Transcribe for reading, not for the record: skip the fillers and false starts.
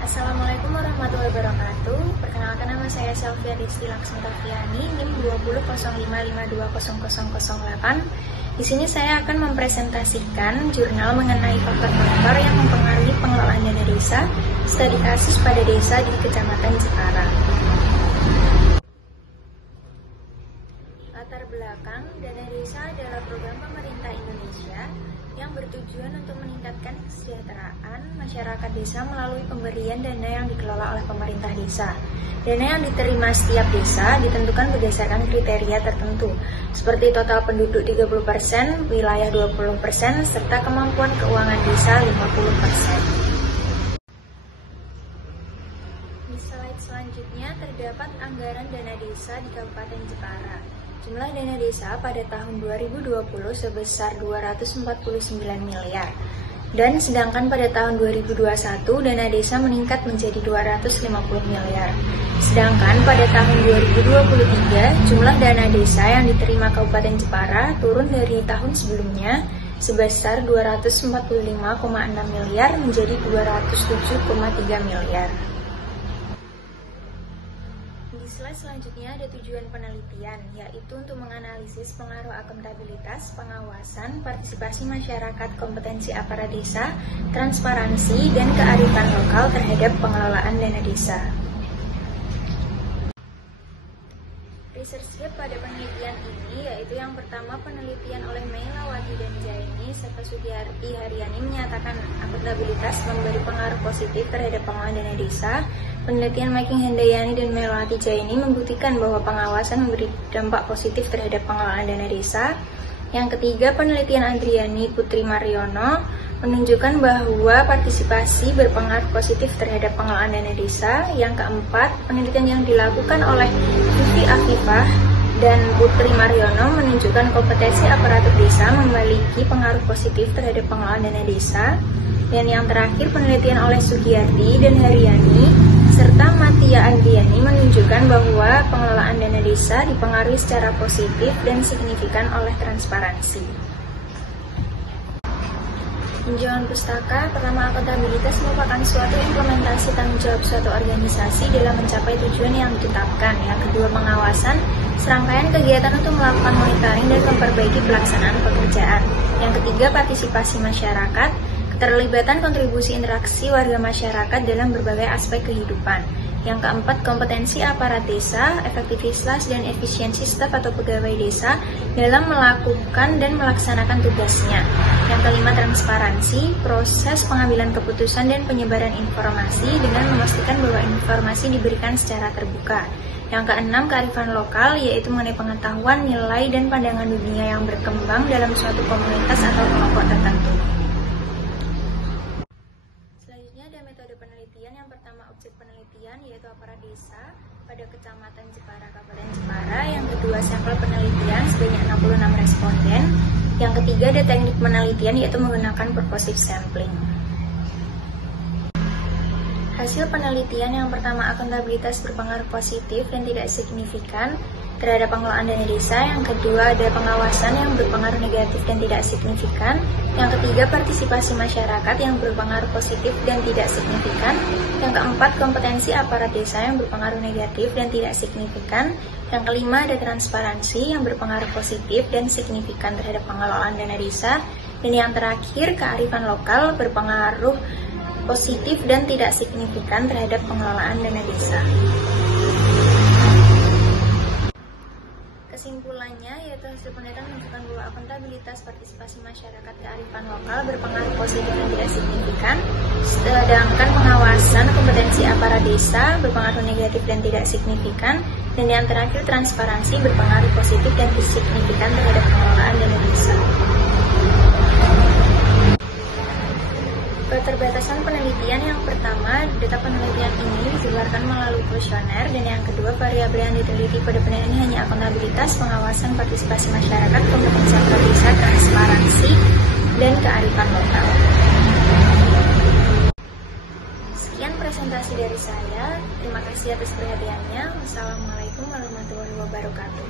Assalamualaikum warahmatullahi wabarakatuh. Perkenalkan, nama saya Selvia Rizky Laksmitaviani, NIM 2005520008. Di sini saya akan mempresentasikan jurnal mengenai faktor-faktor yang mempengaruhi pengelolaan dana desa, studi kasus pada desa di Kecamatan Jepara. Latar belakang, dana desa adalah program pemerintah Indonesia yang bertujuan untuk meningkatkan kesejahteraan masyarakat desa melalui pemberian dana yang dikelola oleh pemerintah desa. Dana yang diterima setiap desa ditentukan berdasarkan kriteria tertentu, seperti total penduduk 30%, wilayah 20%, serta kemampuan keuangan desa 50%. Di slide selanjutnya terdapat anggaran dana desa di Kabupaten Jepara. Jumlah dana desa pada tahun 2020 sebesar 249 miliar. Dan sedangkan pada tahun 2021 dana desa meningkat menjadi 250 miliar. Sedangkan pada tahun 2023 jumlah dana desa yang diterima Kabupaten Jepara turun dari tahun sebelumnya sebesar 245,6 miliar menjadi 207,3 miliar. Di slide selanjutnya ada tujuan penelitian, yaitu untuk menganalisis pengaruh akuntabilitas, pengawasan, partisipasi masyarakat, kompetensi aparat desa, transparansi, dan kearifan lokal terhadap pengelolaan dana desa. Research gap pada penelitian ini yaitu yang pertama, penelitian oleh Meilawati dan Jaini serta Sugiyarti Haryani menyatakan akuntabilitas memberi pengaruh positif terhadap pengelolaan dana desa. Penelitian Making Handayani dan Meilawati Jaini membuktikan bahwa pengawasan memberi dampak positif terhadap pengelolaan dana desa. Yang ketiga, penelitian Andriani Putri Mariono menunjukkan bahwa partisipasi berpengaruh positif terhadap pengelolaan dana desa. Yang keempat, penelitian yang dilakukan oleh Vivi Afifah dan Putri Mariono menunjukkan kompetensi aparatur desa memiliki pengaruh positif terhadap pengelolaan dana desa. Dan yang terakhir, penelitian oleh Sugiyarti dan Haryani serta Matia Andriani menunjukkan bahwa pengelolaan dana desa dipengaruhi secara positif dan signifikan oleh transparansi. Tinjauan pustaka. Pertama, akuntabilitas merupakan suatu implementasi tanggung jawab suatu organisasi dalam mencapai tujuan yang ditetapkan. Yang kedua, pengawasan, serangkaian kegiatan untuk melakukan monitoring dan memperbaiki pelaksanaan pekerjaan. Yang ketiga, partisipasi masyarakat, keterlibatan kontribusi interaksi warga masyarakat dalam berbagai aspek kehidupan. Yang keempat, kompetensi aparat desa, efektivitas dan efisiensi staf atau pegawai desa dalam melakukan dan melaksanakan tugasnya. Yang kelima, transparansi, proses pengambilan keputusan dan penyebaran informasi dengan memastikan bahwa informasi diberikan secara terbuka. Yang keenam, kearifan lokal, yaitu mengenai pengetahuan, nilai, dan pandangan dunia yang berkembang dalam suatu komunitas atau kelompok tertentu. Metode penelitian. Yang pertama, objek penelitian yaitu aparat desa pada Kecamatan Jepara, Kabupaten Jepara. Yang kedua, sampel penelitian sebanyak 66 responden. Yang ketiga, ada teknik penelitian yaitu menggunakan purposive sampling. Hasil penelitian yang pertama, akuntabilitas berpengaruh positif dan tidak signifikan terhadap pengelolaan dana desa. Yang kedua, ada pengawasan yang berpengaruh negatif dan tidak signifikan. Yang ketiga, partisipasi masyarakat yang berpengaruh positif dan tidak signifikan. Yang keempat, kompetensi aparat desa yang berpengaruh negatif dan tidak signifikan. Yang kelima, ada transparansi yang berpengaruh positif dan signifikan terhadap pengelolaan dana desa. Dan yang terakhir, kearifan lokal berpengaruh positif dan tidak signifikan terhadap pengelolaan dana desa. Kesimpulannya, yaitu hasil penelitian menunjukkan bahwa akuntabilitas, partisipasi masyarakat, kearifan lokal berpengaruh positif dan tidak signifikan, sedangkan pengawasan, kompetensi aparat desa berpengaruh negatif dan tidak signifikan, dan yang terakhir, transparansi berpengaruh positif dan signifikan terhadap pengelolaan dana desa. Keterbatasan penelitian. Yang pertama, data penelitian ini disebarkan melalui kuesioner, dan yang kedua, variabel yang diteliti pada penelitian ini hanya akuntabilitas, pengawasan, partisipasi masyarakat, kompetensi aparat desa, transparansi, dan kearifan lokal. Sekian presentasi dari saya. Terima kasih atas perhatiannya. Wassalamualaikum warahmatullahi wabarakatuh.